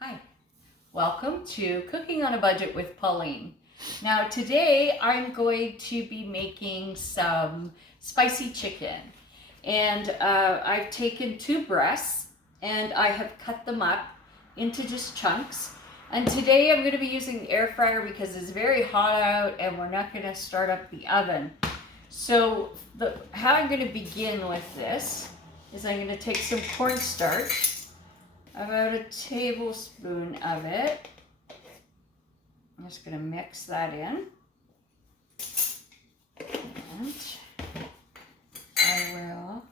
Hi, welcome to Cooking on a Budget with Pauline. Now today I'm going to be making some spicy chicken, and I've taken 2 breasts and I have cut them up into just chunks. And today I'm going to be using the air fryer because it's very hot out and we're not going to start up the oven. So how I'm going to begin with this is I'm going to take some cornstarch, about a tablespoon of it. I'm just going to mix that in. And I will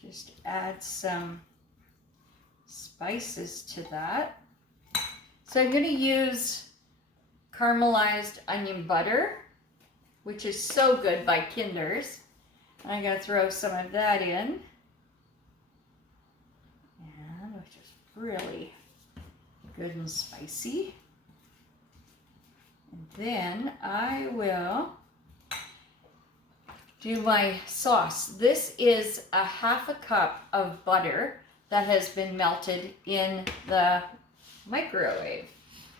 just add some spices to that. So I'm going to use caramelized onion butter, which is so good by Kinder's. And I'm going to throw some of that in. Really good and spicy. And then I will do my sauce. This is a 1/2 cup of butter that has been melted in the microwave.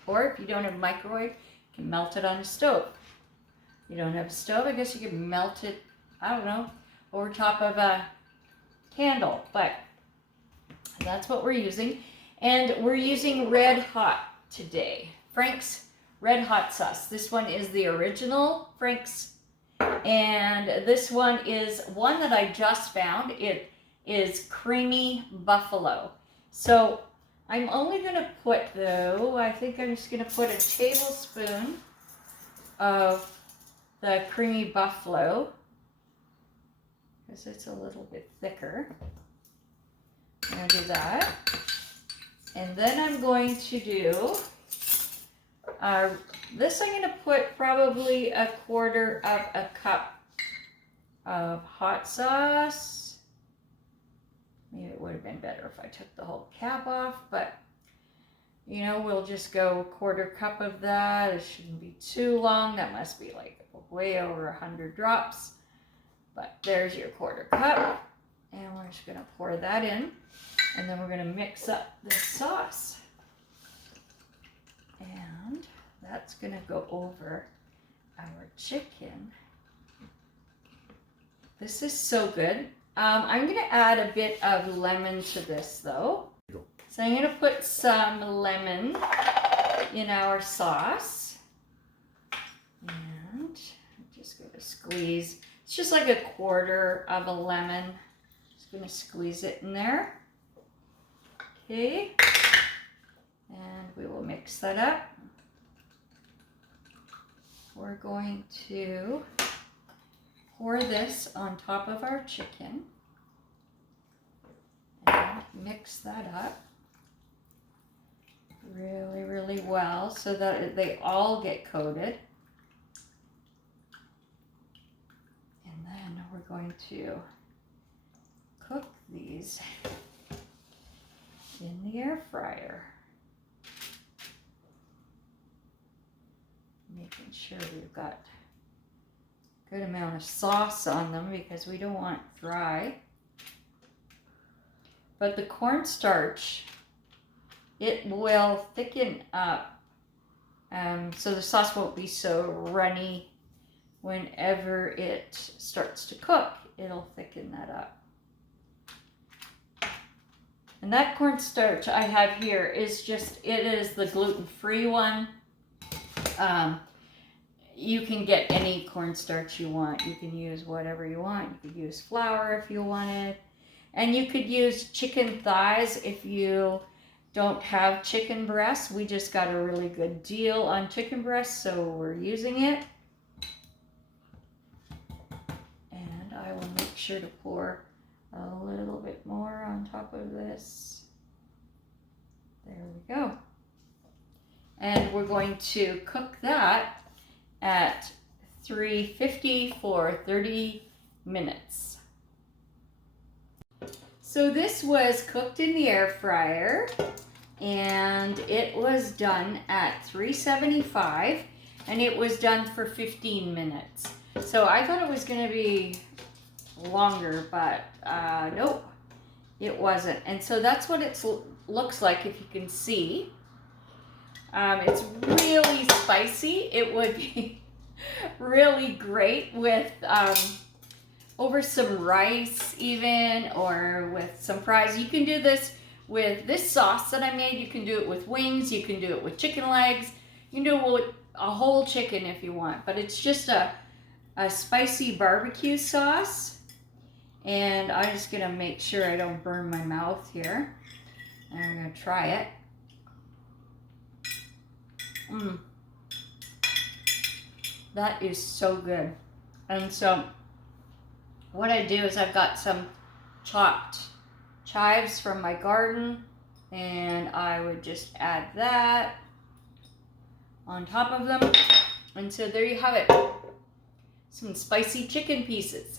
Or if you don't have a microwave, you can melt it on a stove. If you don't have a stove, I guess you can melt it, I don't know, over top of a candle. But that's what we're using. And we're using Red Hot today. Frank's Red Hot sauce. This one is the original Frank's. And this one is one that I just found. It is creamy buffalo. So I'm only going to put, though, I think I'm just going to put a tablespoon of the creamy buffalo, because it's a little bit thicker. I'm going to do that. And then I'm going to do, this I'm going to put probably 1/4 of a cup of hot sauce. Maybe it would have been better if I took the whole cap off, but you know, we'll just go 1/4 cup of that. It shouldn't be too long. That must be like way over 100 drops. But there's your 1/4 cup. And we're just going to pour that in. And then we're going to mix up the sauce. And that's going to go over our chicken. This is so good. I'm going to add a bit of lemon to this, though. So I'm going to put some lemon in our sauce. And I'm just going to squeeze. It's just like 1/4 of a lemon. Just going to squeeze it in there. Okay, and we will mix that up. We're going to pour this on top of our chicken and mix that up really, really well so that they all get coated. And then we're going to cook these in the air fryer. Making sure we've got a good amount of sauce on them because we don't want dry. But the cornstarch, it will thicken up, so the sauce won't be so runny whenever it starts to cook. It'll thicken that up. And that cornstarch I have here is just, it is the gluten-free one. You can get any cornstarch you want. You can use whatever you want. You could use flour if you wanted. And you could use chicken thighs if you don't have chicken breasts. We just got a really good deal on chicken breasts, so we're using it. And I will make sure to pour a little bit more on top of this. There we go. And we're going to cook that at 350 for 30 minutes. So this was cooked in the air fryer and it was done at 375 and it was done for 15 minutes. So I thought it was going to be longer, but nope, it wasn't. And so that's what it's looks like, if you can see. It's really spicy. It would be really great with over some rice even, or with some fries. You can do this with this sauce that I made. You can do it with wings. You can do it with chicken legs. You can do it with a whole chicken if you want. But it's just a spicy barbecue sauce. And I'm just going to make sure I don't burn my mouth here. And I'm going to try it. That is so good. And so what I do is I've got some chopped chives from my garden, and I would just add that on top of them. And so there you have it. Some spicy chicken pieces.